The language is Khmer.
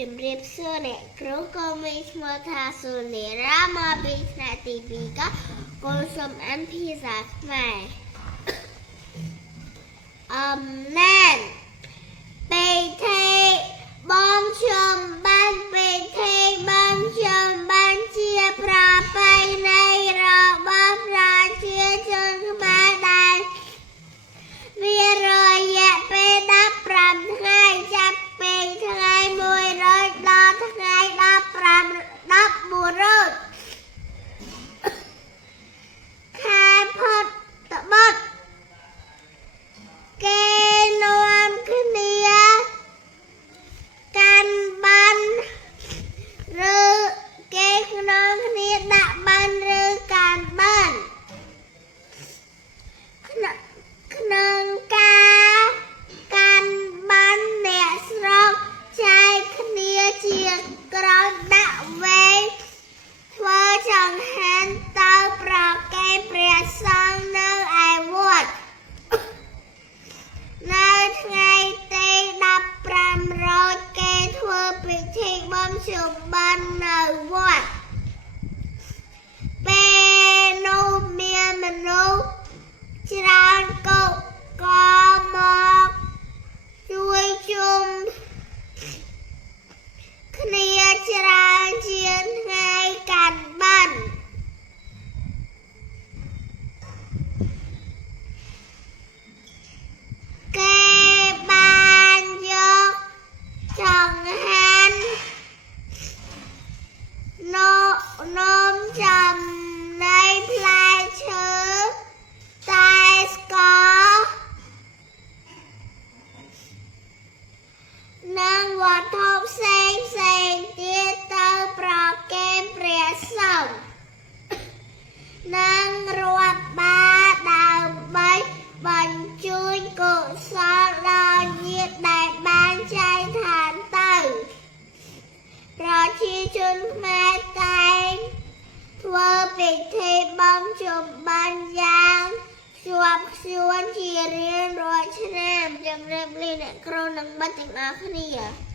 ជំរាបសួរអ្នកគ្រូក៏មានឈ្មោះថាសូនីរ៉ាមកពីថ្នាក់ទី2ក៏គូសូមអានភាសាខ្មែរណែនពេលទេបងខ្ញុំបានពេលទេបងខ្ញុំបានជាប្រពៃណីរបស់ប្រជាជនខ្មែរដែលវារយៈពេល15ថ្ងៃចាប់ពីថ្ងៃ100ដល់ថ្ងៃ14រោចខែផុតបុត្រគេនាំគ្នាកាន់បានឬគេនាំគ្នាដាក់បានឬកាន់បានក្នុងការកាន់បានអ្នកស្រុកចែកគ្នាជាក្រុមដាក់វេនធ្វើចង្ហាន់ទៅប្រគេនព្រះសង្ឃនៅឯវត្តនៅថ្ងៃទី15រោចគេធ្វើពិធីបន់ជុំបិណ្ឌនៅវត្តពេលនោះមានមនុស្សច្រើនក៏មកជួយជុំគ្នាច្រើនជាងថ្ងៃកាន់បិណ្ឌគេបានយកចង្ហាន់នំចំណីផ្លែឈើតែស្ករនិងវត្ថុផ្សេងទៀតទៅប្រគេនព្រះសង្ឃនិងរាប់បាត្រដើម្បីបញ្ជូនកុសលដល់ញាតិដែលបានចែកឋានទៅប្រជាជនខ្មែរតែងធ្វើពិធីបន់ជុំបិណ្ឌយ៉ាងខ្ជាប់ខ្ជួនជារៀងរាល់ឆ្នាំជំរាបលាអ្នកគ្រូនិងមិត្តទាំងអស់គ្នា